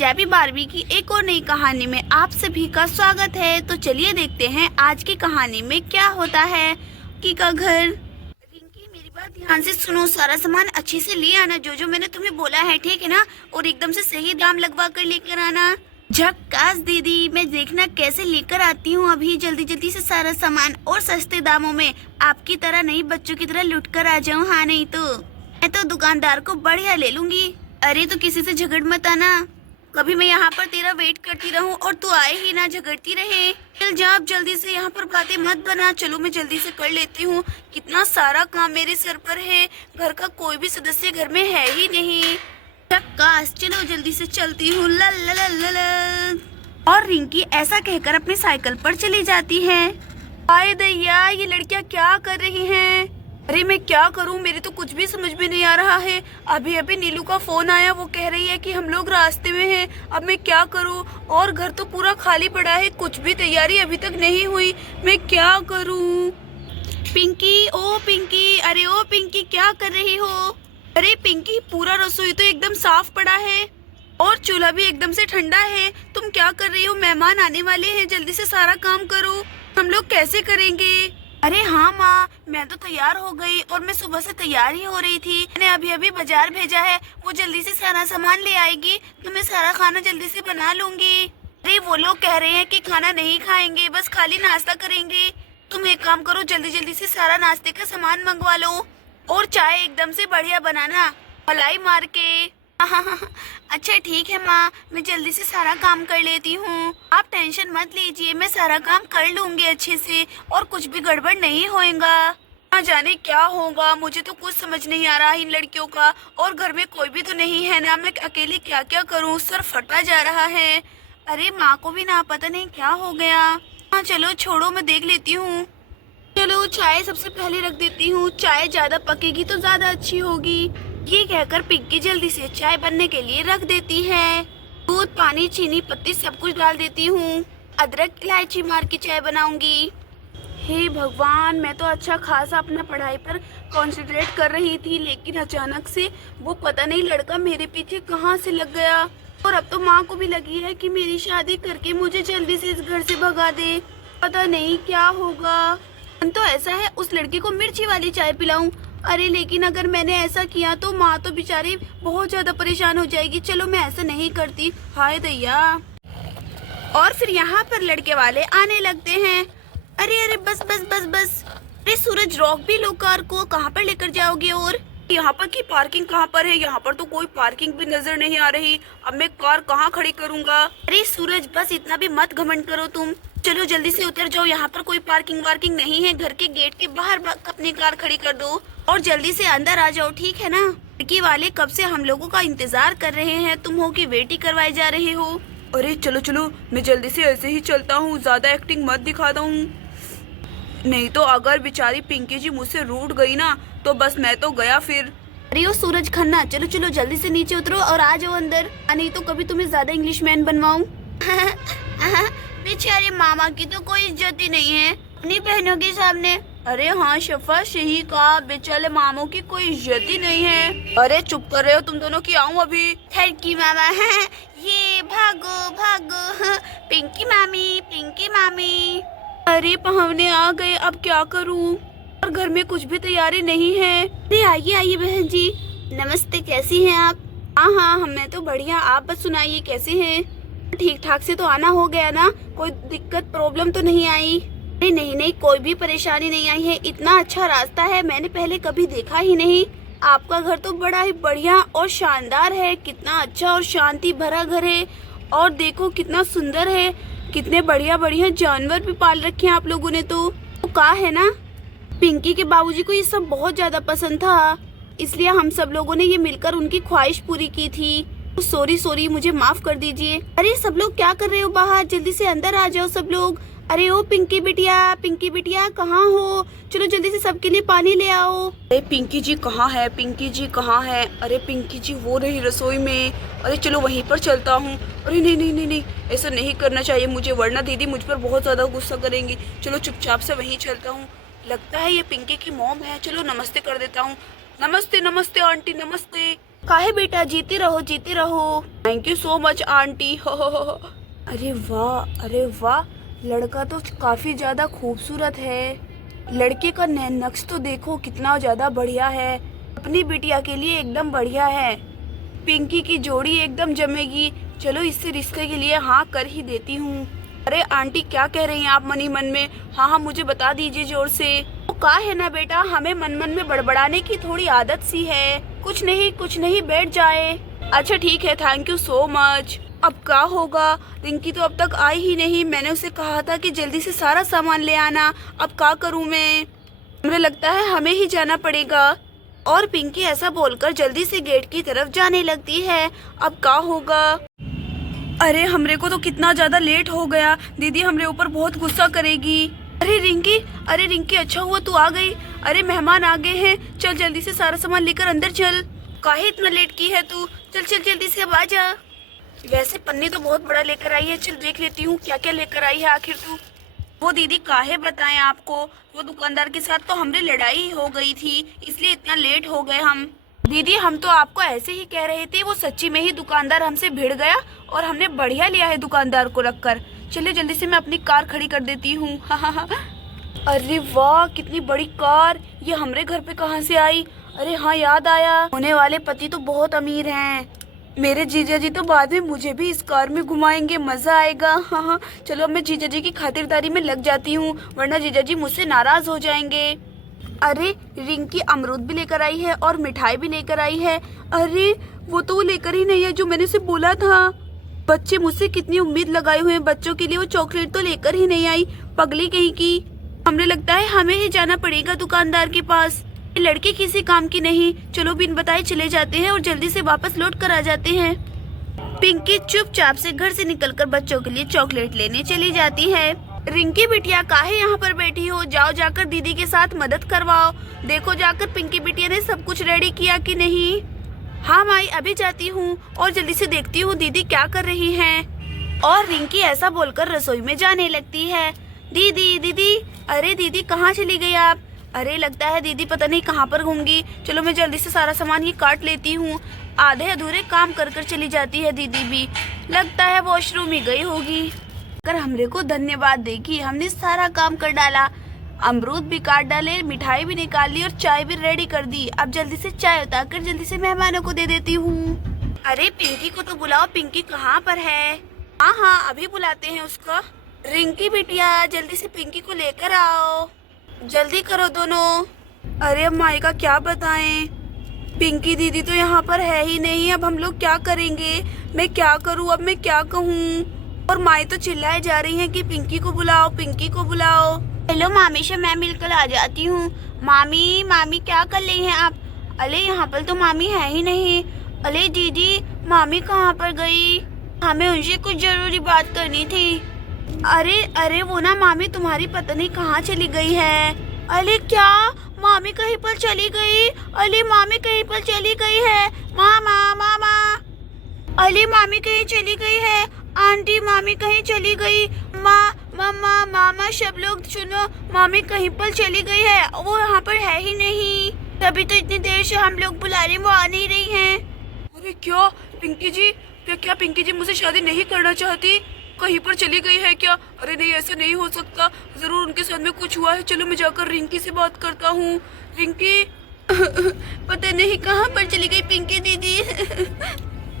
Punjabi Barbie की एक और नई कहानी में आप सभी का स्वागत है। तो चलिए देखते हैं आज की कहानी में क्या होता है। की का घर। रिंकी मेरी बात ध्यान से सुनो, सारा सामान अच्छे से ले आना, जो जो मैंने तुम्हें बोला है, ठीक है ना? और एकदम से सही दाम लगवा कर लेकर आना। झक्कास दीदी, मैं देखना कैसे लेकर आती हूँ अभी जल्दी जल्दी से सारा सामान, और सस्ते दामों में। आपकी तरह नहीं, बच्चों की तरह लुट कर आ जाऊँ। हाँ नहीं तो मैं तो दुकानदार को बढ़िया ले लूंगी। अरे तो किसी से झगड़ मत आना, कभी मैं यहाँ पर तेरा वेट करती रहूँ और तू आए ही ना, झगड़ती रहे। चल जा अब जल्दी से, यहाँ पर बातें मत बना। चलो मैं जल्दी से कर लेती हूँ, कितना सारा काम मेरे सर पर है। घर का कोई भी सदस्य घर में है ही नहीं। काश, चलो जल्दी से चलती हूँ। ला ला ला ला ला। और रिंकी ऐसा कहकर अपनी साइकिल पर चली जाती है। हाय दैया, ये लड़कियाँ क्या कर रही हैं? अरे मैं क्या करूं, मेरे तो कुछ भी समझ में नहीं आ रहा है। अभी अभी नीलू का फोन आया, वो कह रही है कि हम लोग रास्ते में हैं। अब मैं क्या करूं? और घर तो पूरा खाली पड़ा है, कुछ भी तैयारी अभी तक नहीं हुई। मैं क्या करूं? पिंकी, ओ पिंकी, अरे ओ पिंकी, क्या कर रही हो? अरे पिंकी, पूरा रसोई तो एकदम साफ पड़ा है और चूल्हा भी एकदम से ठंडा है। तुम क्या कर रही हो? मेहमान आने वाले हैं, जल्दी से सारा काम करो। हम लोग कैसे करेंगे? अरे हाँ माँ, मैं तो तैयार हो गई और मैं सुबह से तैयार ही हो रही थी। मैंने अभी अभी बाजार भेजा है, वो जल्दी से सारा सामान ले आएगी तो मैं सारा खाना जल्दी से बना लूंगी। अरे वो लोग कह रहे हैं कि खाना नहीं खाएंगे, बस खाली नाश्ता करेंगे। तुम एक काम करो, जल्दी जल्दी से सारा नाश्ते का सामान मंगवा लो और चाय एकदम से बढ़िया बनाना, मलाई मार के। अच्छा ठीक है माँ, मैं जल्दी से सारा काम कर लेती हूँ, आप टेंशन मत लीजिए, मैं सारा काम कर लूंगी अच्छे से और कुछ भी गड़बड़ नहीं होएगा। ना जाने क्या होगा, मुझे तो कुछ समझ नहीं आ रहा इन लड़कियों का। और घर में कोई भी तो नहीं है ना, मैं अकेली क्या क्या करूँ, सर फटा जा रहा है। अरे माँ को भी ना पता नहीं क्या हो गया। हाँ चलो छोड़ो, मैं देख लेती हूँ। चलो चाय सबसे पहले रख देती हूँ, चाय ज्यादा पकेगी तो ज्यादा अच्छी होगी। ये कहकर पिंकी जल्दी से चाय बनने के लिए रख देती है। दूध, पानी, चीनी, पत्ती सब कुछ डाल देती हूँ। अदरक इलायची मार के चाय बनाऊंगी। हे भगवान, मैं तो अच्छा खासा अपना पढ़ाई पर कंसंट्रेट कर रही थी, लेकिन अचानक से वो पता नहीं लड़का मेरे पीछे कहाँ से लग गया। और अब तो माँ को भी लगी है कि मेरी शादी करके मुझे जल्दी से इस घर से भगा दे। पता नहीं क्या होगा। तो ऐसा है, उस लड़के को मिर्ची वाली चाय पिलाऊं। अरे लेकिन अगर मैंने ऐसा किया तो माँ तो बेचारी बहुत ज्यादा परेशान हो जाएगी। चलो मैं ऐसा नहीं करती। हाय दैया। और फिर यहाँ पर लड़के वाले आने लगते हैं। अरे अरे बस बस बस बस। अरे सूरज, रोक भी लो कार को, कहाँ पर लेकर जाओगे? और यहाँ पर की पार्किंग कहाँ पर है? यहाँ पर तो कोई पार्किंग भी नजर नहीं आ रही। अब मैं कार कहाँ खड़ी करूँगा? अरे सूरज, बस इतना भी मत घमंड करो तुम। चलो जल्दी से उतर जाओ, यहाँ पर कोई पार्किंग वार्किंग नहीं है। घर के गेट के बाहर अपनी कार खड़ी कर दो और जल्दी से अंदर आ जाओ, ठीक है ना? लड़की वाले कब से हम लोगों का इंतजार कर रहे हैं, तुम हो कि वेट ही करवाए जा रहे हो। अरे चलो चलो, मैं जल्दी से ऐसे ही चलता हूँ, ज्यादा एक्टिंग मत दिखाता हूँ, नहीं तो अगर बेचारी पिंकी जी मुझसे रूठ गई ना तो बस मैं तो गया फिर। अरे ओ सूरज खन्ना, चलो चलो जल्दी से नीचे उतरो और आ जाओ अंदर, नहीं तो कभी तुम्हें ज्यादा इंग्लिश मैन बनवाऊं। बेचारे मामा की तो कोई इज्जत ही नहीं है अपनी बहनों के सामने। अरे हाँ शफा, सही कहा, बेचारे मामों की कोई इज्जत ही नहीं है। अरे चुप कर रहे हो तुम दोनों की, आऊं अभी। थैंक मामा। ये भागो भागो। पिंकी मामी, पिंकी मामी। अरे पहुंचने आ गए, अब क्या करूं? और घर में कुछ भी तैयारी नहीं है। अरे आइए आइए बहन जी, नमस्ते, कैसी हैं आप? हाँ हाँ, हमें तो बढ़िया, आप बस सुनाइए कैसे हैं? ठीक ठाक से तो आना हो गया ना? कोई दिक्कत प्रॉब्लम तो नहीं आई? अरे नहीं नहीं, कोई भी परेशानी नहीं आई है। इतना अच्छा रास्ता है, मैंने पहले कभी देखा ही नहीं। आपका घर तो बड़ा ही बढ़िया और शानदार है, कितना अच्छा और शांति भरा घर है। और देखो कितना सुंदर है, कितने बढ़िया बढ़िया जानवर भी पाल रखे हैं आप लोगों ने। तो कहा है ना, पिंकी के बाबूजी को ये सब बहुत ज्यादा पसंद था, इसलिए हम सब लोगों ने ये मिलकर उनकी ख्वाहिश पूरी की थी। सॉरी सॉरी, मुझे माफ कर दीजिए। अरे सब लोग क्या कर रहे हो बाहर? जल्दी से अंदर आ जाओ सब लोग। अरे ओ पिंकी बिटिया कहाँ हो? चलो जल्दी से सबके लिए पानी ले आओ। अरे पिंकी जी कहाँ है? पिंकी जी कहाँ है? अरे पिंकी जी वो रही रसोई में। अरे चलो वहीं पर चलता हूँ। अरे नहीं नहीं नहीं नहीं, ऐसा नहीं करना चाहिए मुझे, वरना दीदी मुझ पर बहुत ज्यादा गुस्सा करेंगी। चलो चुपचाप से वहीं चलता हूँ। लगता है ये पिंकी की मॉम है, चलो नमस्ते कर देता हूँ। नमस्ते नमस्ते आंटी, नमस्ते। काहे बेटा, जीते रहो जीते रहो। Thank you so much aunty. अरे वाह, अरे वाह, लड़का तो काफी ज्यादा खूबसूरत है। लड़के का नक्श तो देखो कितना ज्यादा बढ़िया है। अपनी बिटिया के लिए एकदम बढ़िया है। पिंकी की जोड़ी एकदम जमेगी। चलो इससे रिश्ते के लिए हाँ कर ही देती हूँ। अरे आंटी क्या कह रही हैं आप मन ही मन में? हाँ हाँ मुझे बता दीजिए जोर से। तो का है ना बेटा, हमें मन मन में बड़बड़ाने की थोड़ी आदत सी है। कुछ नहीं बैठ जाए। अच्छा ठीक है, थैंक यू सो मच। अब क्या होगा? रिंकी तो अब तक आई ही नहीं। मैंने उसे कहा था कि जल्दी से सारा सामान ले आना। अब क्या करूँ मैं? मुझे लगता है हमें ही जाना पड़ेगा। और पिंकी ऐसा बोलकर जल्दी से गेट की तरफ जाने लगती है। अब क्या होगा? अरे हमरे को तो कितना ज्यादा लेट हो गया। दीदी हमरे ऊपर बहुत गुस्सा करेगी। अरे रिंकी अच्छा हुआ तू आ गई। अरे मेहमान आ गए हैं, चल जल्दी से सारा सामान लेकर अंदर चल। काहे इतना लेट की है तू? चल चल जल्दी से अब आ जा। वैसे पन्नी तो बहुत बड़ा लेकर आई है, चल देख लेती हूँ क्या क्या लेकर आई है आखिर तू। वो दीदी काहे बताएं आपको, वो दुकानदार के साथ तो हमने लड़ाई हो गई थी, इसलिए इतना लेट हो गए हम। दीदी हम तो आपको ऐसे ही कह रहे थे, वो सच्ची में ही दुकानदार हमसे भिड़ गया और हमने बढ़िया लिया है दुकानदार को रखकर। चलिए जल्दी से मैं अपनी कार खड़ी कर देती हूँ। अरे वाह कितनी बड़ी कार, ये हमारे घर पे कहाँ से आई? अरे हाँ याद आया, होने वाले पति तो बहुत अमीर हैं। मेरे जीजा जी तो बाद में मुझे भी इस कार में घुमाएंगे, मजा आएगा। हाँ चलो मैं जीजा जी की खातिरदारी में लग जाती हूँ, वरना जीजा जी मुझसे नाराज हो जाएंगे। अरे रिंकी अमरूद भी लेकर आई है और मिठाई भी लेकर आई है। अरे वो तो लेकर ही नहीं है जो मैंने उसे बोला था। बच्चे मुझसे कितनी उम्मीद लगाए हुए हैं बच्चों के लिए, वो चॉकलेट तो लेकर ही नहीं आई, पगली कहीं की। हमें लगता है हमें ही जाना पड़ेगा दुकानदार के पास। लड़के किसी काम की नहीं। चलो बिन बताए चले जाते हैं और जल्दी से वापस लौट कर आ जाते हैं। पिंकी चुपचाप से घर से निकलकर बच्चों के लिए चॉकलेट लेने चली जाती है। रिंकी बिटिया काहे यहाँ पर बैठी हो? जाओ जाकर दीदी के साथ मदद करवाओ। देखो जाकर पिंकी बिटिया ने सब कुछ रेडी किया कि नहीं। हाँ माई अभी जाती हूँ और जल्दी से देखती हूँ दीदी क्या कर रही हैं। और रिंकी ऐसा बोलकर रसोई में जाने लगती है। दीदी दीदी, अरे दीदी कहाँ चली गई आप? अरे लगता है दीदी पता नहीं कहाँ पर होंगी। चलो मैं जल्दी से सारा सामान ये काट लेती हूँ। आधे अधूरे काम कर कर चली जाती है दीदी भी, लगता है वॉशरूम ही गई होगी। कर हमरे को धन्यवाद देगी, हमने सारा काम कर डाला। अमरूद भी काट डाले, मिठाई भी निकाल ली और चाय भी रेडी कर दी। अब जल्दी से चाय उतारकर जल्दी से मेहमानों को दे देती हूँ। अरे पिंकी को तो बुलाओ, पिंकी कहाँ पर है? हाँ हाँ अभी बुलाते हैं उसको। रिंकी बिटिया जल्दी से पिंकी को लेकर आओ, जल्दी करो दोनों। अरे अब माई का क्या बताएं, पिंकी दीदी तो यहाँ पर है ही नहीं। अब हम लोग क्या करेंगे? मैं क्या करूँ, अब मैं क्या कहूँ? और माई तो चिल्लाए जा रही है कि पिंकी को बुलाओ, पिंकी को बुलाओ। हेलो मामी से मैं मिलकर आ जाती हूँ। मामी मामी क्या कर रही हैं आप? अरे यहाँ पर तो मामी है ही नहीं। अरे दीदी मामी कहाँ पर गई? हमें उनसे कुछ जरूरी बात करनी थी। अरे वो ना मामी तुम्हारी पता नहीं कहाँ चली गई है। अरे क्या मामी कहीं पर चली गई? अरे मामी कहीं पर चली गई है। मामा मामा, अरे मामी कहीं चली गई है। आंटी मामी कहीं चली गई। मामा मामा सब लोग सुनो, मामी कहीं पर चली गई है, वो यहाँ पर है ही नहीं। तभी तो इतनी देर से हम लोग बुला रहे, वो आ नहीं रही हैं। अरे क्या पिंकी जी, क्या पिंकी जी मुझसे शादी नहीं करना चाहती? कहीं पर चली गई है क्या? अरे नहीं ऐसा नहीं हो सकता, जरूर उनके साथ में कुछ हुआ है। चलो मैं जाकर रिंकी से बात करता हूँ। रिंकी पता नहीं कहाँ पर चली गई पिंकी दीदी।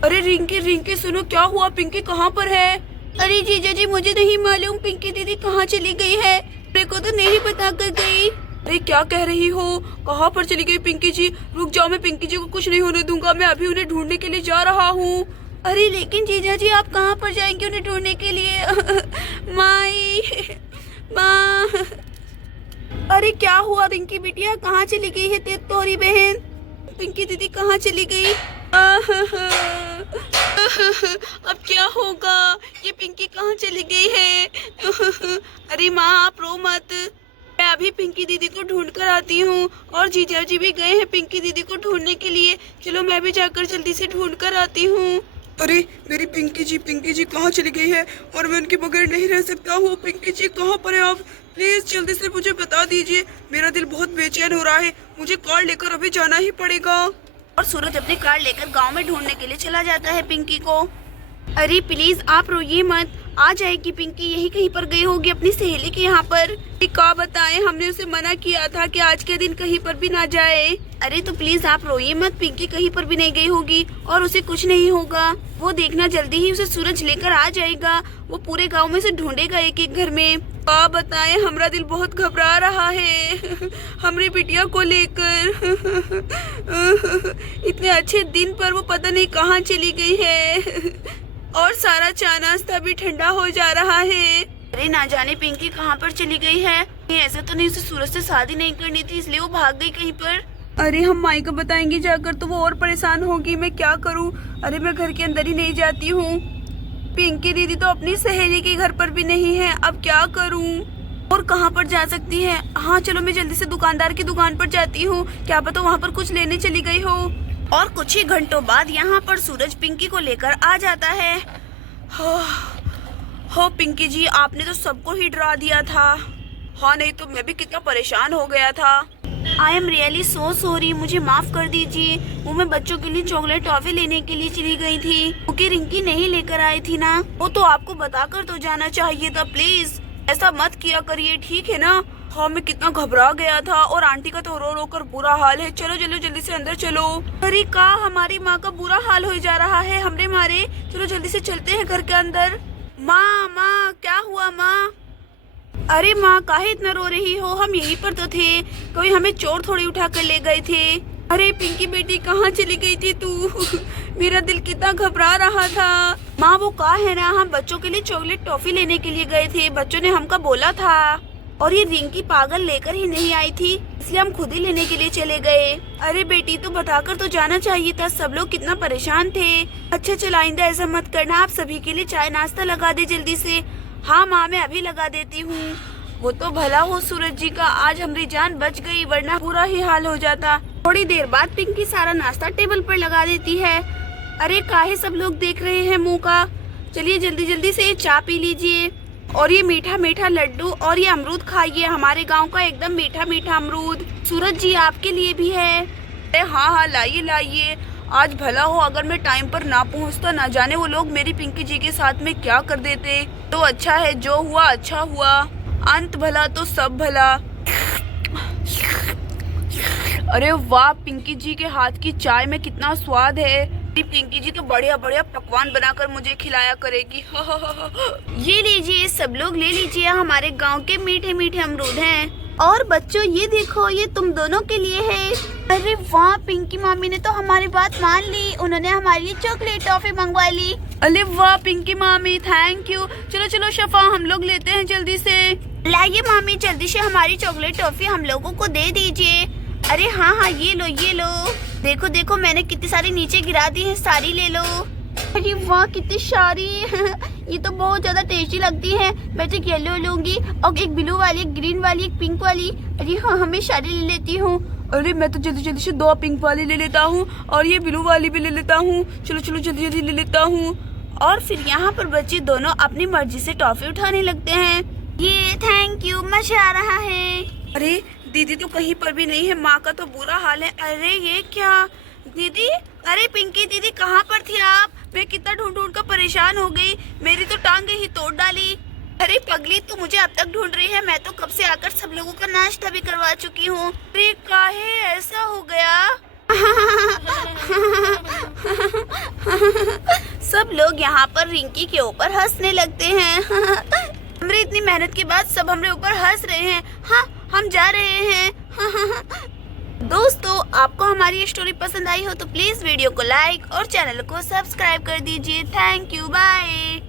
अरे रिंकी सुनो क्या हुआ, पिंकी कहाँ पर है? अरे जीजा जी मुझे नहीं मालूम पिंकी दीदी कहाँ चली गई है, मेरे को तो नहीं बता कर गई। अरे क्या कह रही हो, कहाँ पर चली गई पिंकी जी? रुक जाओ, मैं पिंकी जी को कुछ नहीं होने दूंगा, मैं अभी उन्हें ढूंढने के लिए जा रहा हूँ। अरे लेकिन जीजा जी आप कहाँ पर जाएंगे उन्हें ढूंढने के लिए? माई माँ, अरे क्या हुआ रिंकी बिटिया, कहाँ चली गई है तोरी बहन? पिंकी दीदी कहाँ चली गई? अब क्या होगा, ये पिंकी कहाँ चली गई है? अरे माँ आप रो मत, मैं अभी पिंकी दीदी को ढूंढ कर आती हूँ। और जीजा जी भी गए हैं पिंकी दीदी को ढूंढने के लिए। चलो मैं भी जाकर जल्दी से ढूंढ कर आती हूँ। अरे मेरी पिंकी जी कहाँ चली गई है और मैं उनके बगैर नहीं रह सकता हूँ। पिंकी जी कहाँ पर है आप? प्लीज जल्दी से मुझे बता दीजिए, मेरा दिल बहुत बेचैन हो रहा है, मुझे कार लेकर अभी जाना ही पड़ेगा। और सूरज अपनी कार लेकर गांव में ढूंढने के लिए चला जाता है पिंकी को। अरे प्लीज आप रोइए मत, आ जाएगी पिंकी, यही कहीं पर गई होगी अपनी सहेली के यहाँ पर। क्या बताएं, हमने उसे मना किया था कि आज के दिन कहीं पर भी ना जाए। अरे तो प्लीज आप रोइए मत, पिंकी कहीं पर भी नहीं गई होगी और उसे कुछ नहीं होगा। वो देखना जल्दी ही उसे सूरज लेकर आ जाएगा। वो पूरे गांव में से ढूंढेगा एक एक घर में। क्या बताएं, हमारा दिल बहुत घबरा रहा है हमारी बिटिया को लेकर इतने अच्छे दिन पर वो पता नहीं कहाँ चली गई है और सारा चाय नाश्ता भी ठंडा हो जा रहा है। अरे ना जाने पिंकी कहाँ पर चली गई है। ऐसा तो नहीं उसे सूरज से शादी नहीं करनी थी इसलिए वो भाग गई कहीं पर। अरे हम माई को बताएंगे जाकर तो वो और परेशान होगी, मैं क्या करूँ। अरे मैं घर के अंदर ही नहीं जाती हूँ। पिंकी दीदी तो अपनी सहेली के घर पर भी नहीं है, अब क्या करूँ। और कहाँ पर जा सकती है। हाँ चलो मैं जल्दी से दुकानदार की दुकान पर जाती हूँ, क्या पता वहाँ पर कुछ लेने चली गई हो। और कुछ ही घंटों बाद यहाँ पर सूरज पिंकी को लेकर आ जाता है। हो पिंकी जी, आपने तो सबको ही डरा दिया था। हाँ नहीं तो मैं भी कितना परेशान हो गया था। I am really so sorry, मुझे माफ कर दीजिए। वो मैं बच्चों के लिए चॉकलेट टॉफी लेने के लिए चली गई थी क्योंकि रिंकी नहीं लेकर आई थी ना। वो तो आपको बताकर तो जाना चाहिए था, प्लीज ऐसा मत किया करिए, ठीक है ना। हाँ मैं कितना घबरा गया था और आंटी का तो रो रो कर बुरा हाल है। चलो चलो जल्दी से अंदर चलो। अरे का हमारी माँ का बुरा हाल हो जा रहा है हमरे मारे। चलो जल्दी से चलते हैं घर के अंदर। माँ माँ क्या हुआ माँ। अरे माँ काहे इतना रो रही हो, हम यहीं पर तो थे, कोई हमें चोर थोड़ी उठा कर ले गए थे। अरे पिंकी बेटी कहाँ चली गई थी तू मेरा दिल कितना घबरा रहा था। माँ वो कहा है ना, हम बच्चों के लिए चॉकलेट टॉफी लेने के लिए गए थे, बच्चों ने हमका बोला था और ये रिंकी पागल लेकर ही नहीं आई थी इसलिए हम खुद ही लेने के लिए चले गए। अरे बेटी तो बताकर तो जाना चाहिए था, सब लोग कितना परेशान थे। अच्छा चल आइंदा ऐसा मत करना, आप सभी के लिए चाय नाश्ता लगा दे जल्दी से। हाँ माँ मैं अभी लगा देती हूँ। वो तो भला हो सूरज जी का, आज हमारी जान बच गई वरना पूरा ही हाल हो जाता। थोड़ी देर बाद पिंकी सारा नाश्ता टेबल पर लगा देती है। अरे काहे सब लोग देख रहे हैं मुँह का, चलिए जल्दी जल्दी से चाय पी लीजिए और ये मीठा मीठा लड्डू और ये अमरूद खाइए, हमारे गांव का एकदम मीठा मीठा अमरूद। सूरज जी आपके लिए भी है। अरे हाँ हाँ लाइए लाइए, आज भला हो अगर मैं टाइम पर ना पहुंचता, ना जाने वो लोग मेरी पिंकी जी के साथ में क्या कर देते। तो अच्छा है, जो हुआ अच्छा हुआ, अंत भला तो सब भला। अरे वाह, पिंकी जी के हाथ की चाय में कितना स्वाद है। पिंकी जी तो बढ़िया बढ़िया पकवान बनाकर मुझे खिलाया करेगी। ये लीजिए सब लोग ले लीजिए, हमारे गांव के मीठे मीठे अमरूद हैं। और बच्चों ये देखो, ये तुम दोनों के लिए है। अरे वाह, पिंकी मामी ने तो हमारी बात मान ली, उन्होंने हमारे लिए चॉकलेट टॉफी मंगवा ली। अरे वाह पिंकी मामी, थैंक यू। चलो चलो शफा, हम लोग लेते हैं जल्दी से। लाइए मामी, जल्दी से हमारी चॉकलेट टॉफी हम लोगों को दे दीजिए। अरे हाँ हाँ ये लो ये लो, देखो देखो मैंने कितनी सारी नीचे गिरा दी है, सारी ले लो। अरे वाह कितनी सारी ये तो बहुत ज्यादा टेस्टी लगती है। मैं तो येलो लूंगी और एक ब्लू वाली, एक ग्रीन वाली, एक पिंक वाली। अरे हाँ हमें सारी ले लेती हूँ। अरे मैं तो जल्दी जल्दी से 2 पिंक वाली ले लेता हूँ और ये ब्लू वाली भी ले लेता हूँ। चलो चलो जल्दी जल्दी ले लेता हूँ। और फिर यहाँ पर बच्चे दोनों अपनी मर्जी से टॉफी उठाने लगते हैं। ये थैंक यू, मजा आ रहा है। अरे दीदी तो कहीं पर भी नहीं है, माँ का तो बुरा हाल है। अरे ये क्या दीदी, अरे पिंकी दीदी कहाँ पर थी आप? मैं कितना ढूंढ ढूंढ कर परेशान हो गई, मेरी तो टांगे ही तोड़ डाली। अरे पगली तू मुझे अब तक ढूंढ रही है, मैं तो कब से आकर सब लोगों का नाश्ता भी करवा चुकी हूँ। अरे काहे ऐसा हो गया? सब लोग यहाँ पर रिंकी के ऊपर हंसने लगते हैं। हमरे इतनी मेहनत के बाद सब हमरे ऊपर हंस रहे हैं। हाँ हम जा रहे हैं। दोस्तों आपको हमारी स्टोरी पसंद आई हो तो प्लीज वीडियो को लाइक और चैनल को सब्सक्राइब कर दीजिए। Thank you, bye.